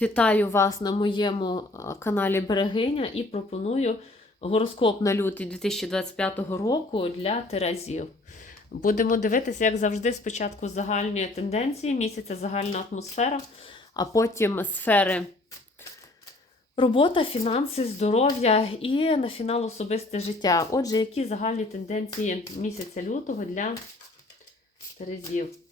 Вітаю вас на моєму каналі Берегиня і пропоную гороскоп на лютий 2025 року для Терезів. Будемо дивитися, як завжди, спочатку загальні тенденції місяця, загальна атмосфера, а потім сфери робота, фінанси, здоров'я і на фінал особисте життя. Отже, які загальні тенденції місяця лютого для Терезів?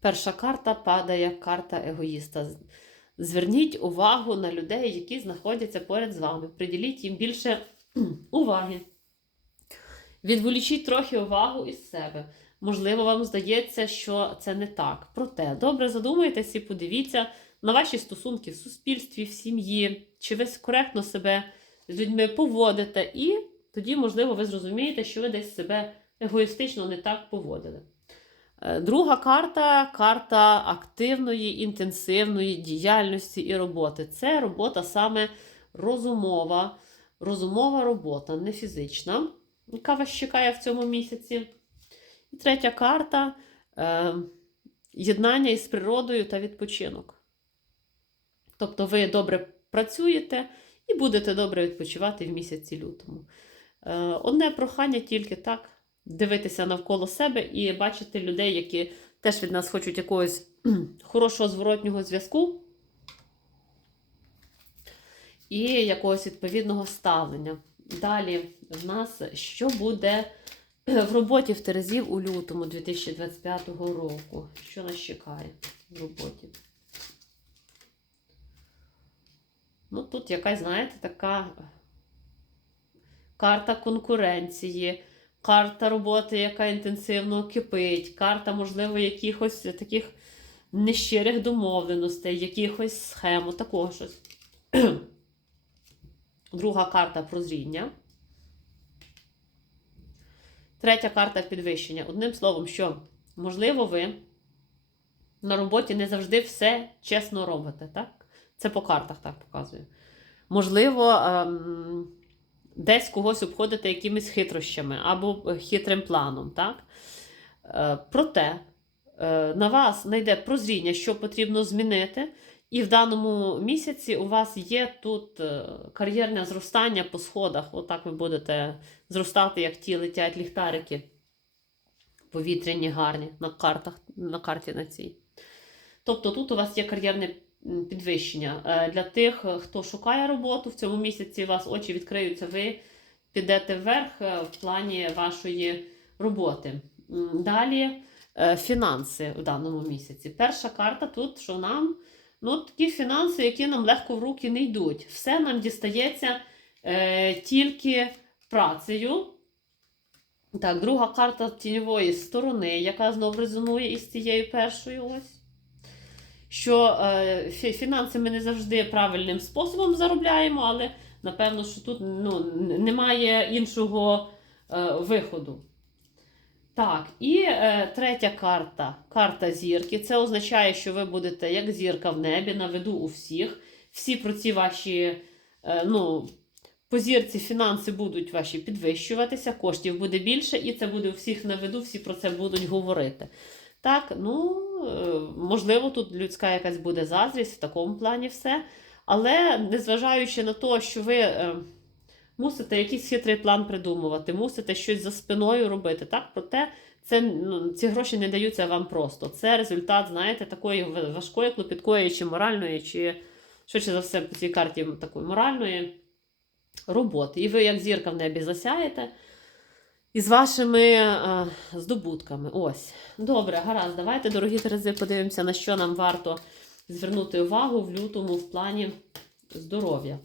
Перша карта падає карта егоїста. Зверніть увагу на людей, які знаходяться поряд з вами. Приділіть їм більше уваги. Відволічіть трохи увагу із себе. Можливо, вам здається, що це не так. Проте, добре задумайтесь і подивіться на ваші стосунки в суспільстві, в сім'ї, чи ви коректно себе з людьми поводите, і тоді, можливо, ви зрозумієте, що ви десь себе егоїстично не так поводили. Е, Друга карта карта активної, інтенсивної діяльності і роботи. Це робота саме розумова, розумова робота, не фізична, яка вас чекає в цьому місяці. І третя карта е, єднання із природою та відпочинок. Тобто ви добре працюєте і будете добре відпочивати в місяці лютому. Е, Одне прохання тільки так дивитися навколо себе і бачити людей, які теж від нас хочуть якогось хорошого зворотнього зв'язку і якогось відповідного ставлення. Далі в нас що буде в роботі в Терезів у лютому 2025 року? Що нас чекає в роботі? Ну, тут якась, знаєте, така карта конкуренції карта роботи, яка інтенсивно кипить, карта, можливо, якихось таких нещирих домовленостей, якихось схем, такого щось. Друга карта прозріння. Третя карта підвищення. Одним словом, що, можливо, ви на роботі не завжди все чесно робите, так? Це по картах так показує. Можливо, ем, десь когось обходите якимись хитрощами або хитрим планом. Так? Е, Проте е, на вас знайде прозріння, що потрібно змінити. І в даному місяці у вас є тут е, кар'єрне зростання по сходах. Отак ви будете зростати, як ті летять ліхтарики повітряні гарні на картах, на карті на цій. Тобто тут у вас є кар'єрне підвищення. Е, Для тих, хто шукає роботу, в цьому місяці у вас очі відкриються, ви підете вверх е, в плані вашої роботи. Далі е, фінанси в даному місяці. Перша карта тут, що нам ну, такі фінанси, які нам легко в руки не йдуть. Все нам дістається е, тільки працею. Так, друга карта тіньової сторони, яка знову резонує із цією першою. ось що е, фінанси ми не завжди правильним способом заробляємо, але напевно, що тут ну, немає іншого е, виходу. Так, і е, третя карта карта зірки. Це означає, що ви будете як зірка в небі, на виду у всіх. Всі про ці ваші, е, ну, по зірці фінанси будуть ваші підвищуватися, коштів буде більше, і це буде у всіх на виду, всі про це будуть говорити. Так, ну, можливо, тут людська якась буде заздрість, в такому плані все. Але незважаючи на те, що ви е, мусите якийсь хитрий план придумувати, мусите щось за спиною робити. Так, проте це, ну, ці гроші не даються вам просто. Це результат, знаєте, такої важкої, клопіткої, чи моральної, чи швидше за все по цій карті такої моральної роботи. І ви, як зірка в небі, засяєте. Із вашими е, здобутками. Ось. Добре, гаразд. Давайте, дорогі Терези, подивимося, на що нам варто звернути увагу в лютому в плані здоров'я.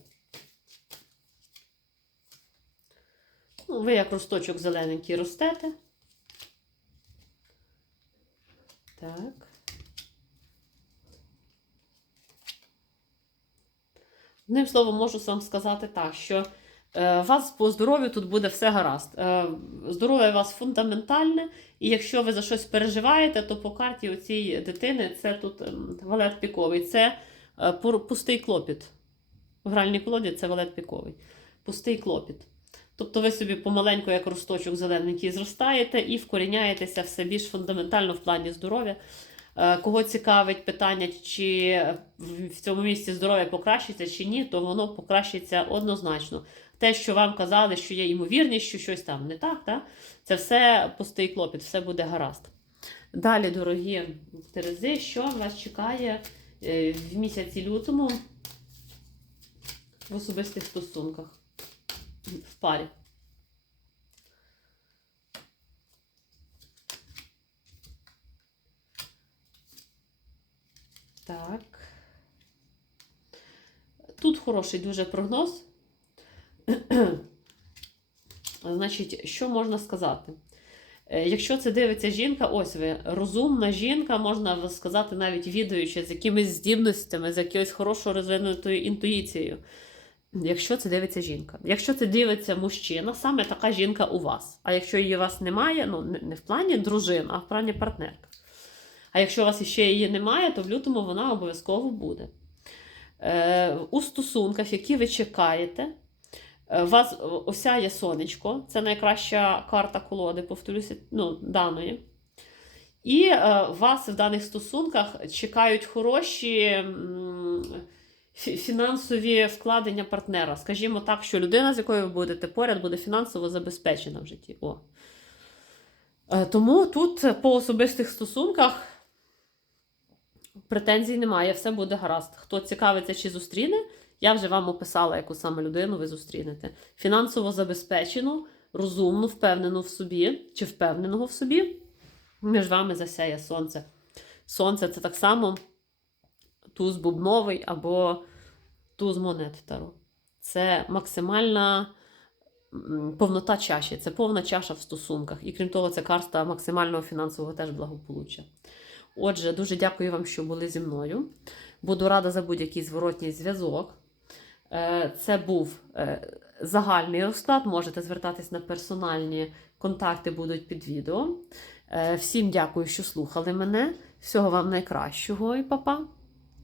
Ну, ви як росточок зелененький ростете. Так. Одним словом, можу вам сказати так, що вас по здоров'ю тут буде все гаразд. Е, здоров'я у вас фундаментальне, і якщо ви за щось переживаєте, то по карті у цієї дитини це тут ем, валет піковий, це е, пустий клопіт. В гральній колоді це валет піковий. Пустий клопіт. Тобто ви собі помаленьку, як росточок зелененький, зростаєте і вкоріняєтеся все більш фундаментально в плані здоров'я. Е, Кого цікавить питання, чи в цьому місці здоров'я покращиться чи ні, то воно покращиться однозначно. Те, що вам казали, що є ймовірність, що щось там не так, та? це все пустий клопіт, все буде гаразд. Далі, дорогі Терези, що вас чекає е, в місяці лютому в особистих стосунках в парі? Так. Тут хороший дуже прогноз. Значить, що можна сказати? Е, Якщо це дивиться жінка, ось ви, розумна жінка, можна сказати, навіть відаючи, з якимись здібностями, з якоюсь хорошою розвинутою інтуїцією. Якщо це дивиться жінка. Якщо це дивиться мужчина, саме така жінка у вас. А якщо її у вас немає, ну не- в плані дружин, а в плані партнерка. А якщо у вас ще її немає, то в лютому вона обов'язково буде. Е, у стосунках, які ви чекаєте, вас осяє сонечко, це найкраща карта колоди, повторюся, ну, даної. І е, вас в даних стосунках чекають хороші м, фінансові вкладення партнера. Скажімо так, що людина, з якою ви будете поряд, буде фінансово забезпечена в житті. О. Е, Тому тут по особистих стосунках претензій немає, все буде гаразд. Хто цікавиться чи зустріне, я вже вам описала, яку саме людину ви зустрінете. Фінансово забезпечену, розумну, впевнену в собі чи впевненого в собі. Між вами засяє сонце. Сонце це так само туз бубновий або туз монет Таро. Це максимальна повнота чаші, це повна чаша в стосунках. І крім того, це карта максимального фінансового теж благополуччя. Отже, дуже дякую вам, що були зі мною. Буду рада за будь-який зворотній зв'язок. Е, Це був е, загальний розклад. Можете звертатись на персональні контакти, будуть під відео. Е, Всім дякую, що слухали мене. Всього вам найкращого і па-па!